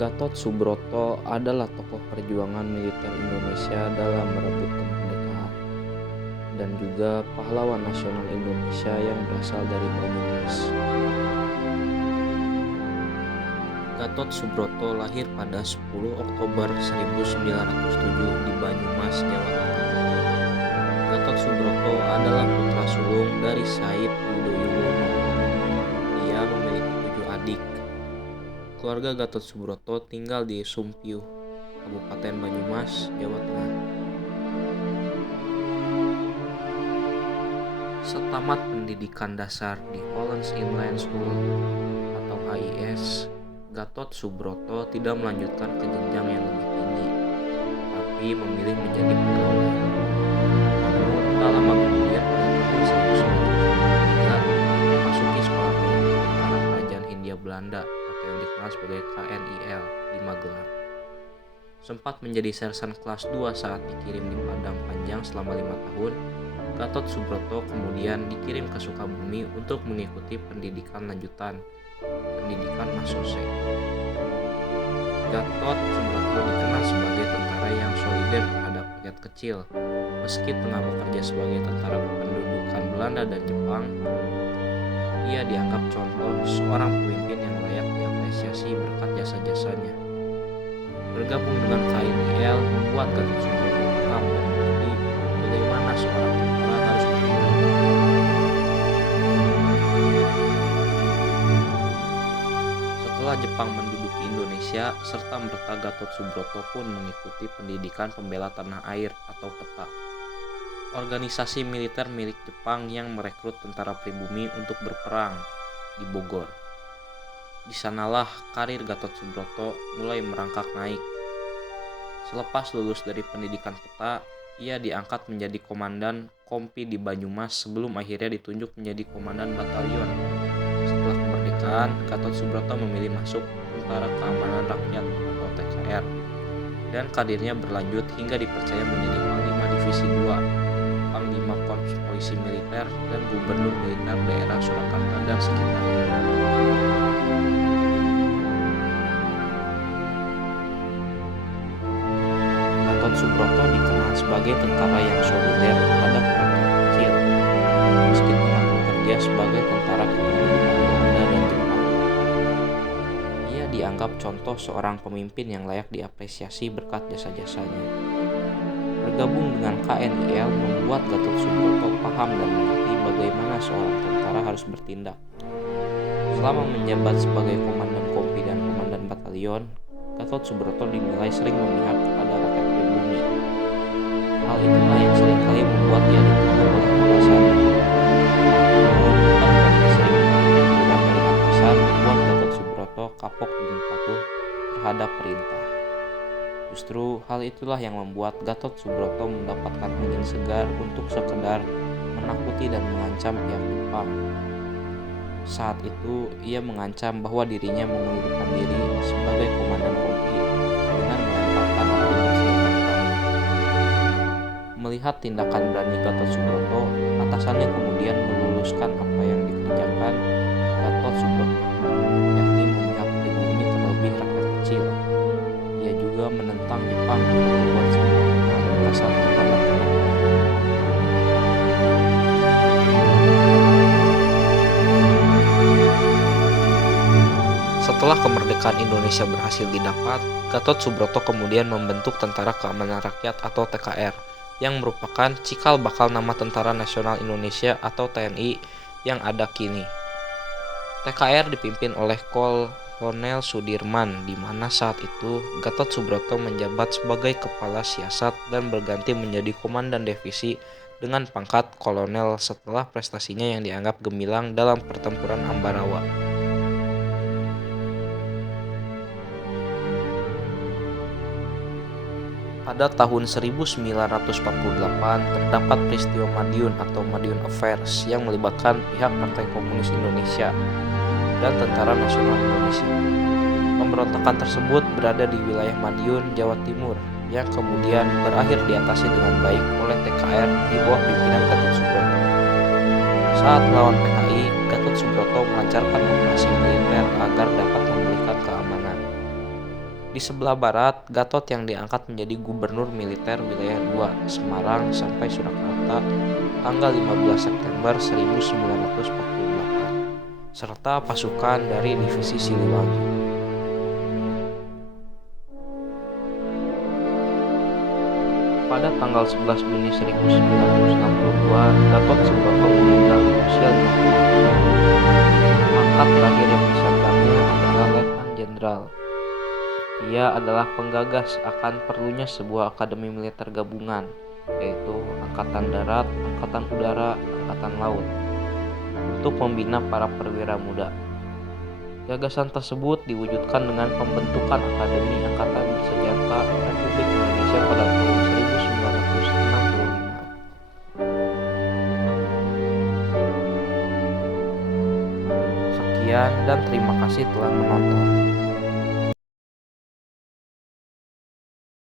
Gatot Subroto adalah tokoh perjuangan militer Indonesia dalam merebut kemerdekaan dan juga pahlawan nasional Indonesia yang berasal dari Banyumas. Gatot Subroto lahir pada 10 Oktober 1907 di Banyumas, Jawa Tengah. Gatot Subroto adalah putra sulung dari Said Yudhoyono. Ia memiliki 7 adik. Keluarga Gatot Subroto tinggal di Sumpiuh, Kabupaten Banyumas, Jawa Tengah. Setamat pendidikan dasar di Hollands Inland School atau HIS, Gatot Subroto tidak melanjutkan ke jenjang yang lebih tinggi, tapi memilih menjadi pegawai. Namun, tak lama kemudian pada tahun 1903, memasuki sekolah militer tentara kerajaan Hindia Belanda atau yang dikenal sebagai KNIL di Magelang. Sempat menjadi sersan kelas 2 saat dikirim di Padang Panjang selama 5 tahun, Gatot Subroto kemudian dikirim ke Sukabumi untuk mengikuti pendidikan lanjutan, pendidikan Masose. Gatot Subroto dikenal sebagai tentara yang solider terhadap rakyat kecil. Meski tengah bekerja sebagai tentara pendudukan Belanda dan Jepang, ia dianggap contoh seorang pemimpin yang layak diapresiasi berkat jasa-jasanya. Bergabung dengan KNIL membuat Gatot Subroto paham dan mengerti bagaimana seorang tentara harus bertindak. Setelah Jepang menduduki Indonesia, serta merta Gatot Subroto pun mengikuti pendidikan pembela tanah air atau PETA, organisasi militer milik Jepang yang merekrut tentara pribumi untuk berperang di Bogor. Di sanalah karir Gatot Subroto mulai merangkak naik. Selepas lulus dari pendidikan PETA, ia diangkat menjadi komandan Kompi di Banyumas sebelum akhirnya ditunjuk menjadi komandan batalion. Setelah kemerdekaan, Gatot Subroto memilih masuk Tentara Keamanan Rakyat atau TKR, dan karirnya berlanjut hingga dipercaya menjadi Panglima Divisi 2, Panglima Korps Polisi Militer, dan Gubernur Militer Daerah Surakarta dan sekitarnya. Gatot Subroto dikenal sebagai tentara yang solider terhadap rakyat kecil, meski tengah bekerja sebagai tentara kependudukan Belanda dan Jepang. Ia dianggap contoh seorang pemimpin yang layak diapresiasi berkat jasa-jasanya. Bergabung dengan KNIL membuat Gatot Subroto paham dan mengerti bagaimana seorang tentara harus bertindak. Selama menjabat sebagai komandan kompi dan komandan batalion, Gatot Subroto dinilai sering memihak kepada rakyat pribumi. Hal itulah yang seringkali membuat ia ditegur oleh atasannya. Namun, bukan berarti sering mendapat teguran dari atasan membuat Gatot Subroto kapok dan patuh terhadap perintah. Justru hal itulah yang membuat Gatot Subroto mendapatkan angin segar untuk sekedar menakuti dan mengancam pihak Jepang. Saat itu, ia mengancam bahwa dirinya mengundurkan diri sebagai komandan kompi dengan melemparkan artikel senjata perang. Melihat tindakan berani Gatot Subroto, atasannya kemudian meluluskan apa yang dikerjakan Gatot Subroto, yakni memihak pribumi terlebih rakyat kecil. Ia juga menentang Jepang untuk membuat semena-mena dan kasar terhadap rakyat. Setelah kemerdekaan Indonesia berhasil didapat, Gatot Subroto kemudian membentuk Tentara Keamanan Rakyat atau TKR, yang merupakan cikal bakal nama Tentara Nasional Indonesia atau TNI yang ada kini. TKR dipimpin oleh Kolonel Sudirman, di mana saat itu Gatot Subroto menjabat sebagai kepala siasat dan berganti menjadi komandan divisi dengan pangkat kolonel setelah prestasinya yang dianggap gemilang dalam pertempuran Ambarawa. Pada tahun 1948 terdapat peristiwa Madiun atau Madiun Affairs yang melibatkan pihak Partai Komunis Indonesia dan Tentara Nasional Indonesia. Pemberontakan tersebut berada di wilayah Madiun, Jawa Timur, yang kemudian berakhir diatasi dengan baik oleh TKR di bawah pimpinan Gatot Subroto. Saat melawan PKI, Gatot Subroto melancarkan operasi militer agar dapat memulihkan keamanan. Di sebelah barat, Gatot yang diangkat menjadi gubernur militer wilayah 2, Semarang sampai Surakarta, tanggal 15 September 1948, serta pasukan dari Divisi Siliwangi. Pada tanggal 11 Juni 1962, Gatot Subroto meninggal di usia 50 tahun. Pangkat terakhir yang disandangnya adalah Letnan Jenderal. Ia adalah penggagas akan perlunya sebuah akademi militer gabungan, yaitu Angkatan Darat, Angkatan Udara, Angkatan Laut, untuk membina para perwira muda. Gagasan tersebut diwujudkan dengan pembentukan Akademi Angkatan Bersenjata Republik Indonesia pada tahun 1965. Sekian dan terima kasih telah menonton.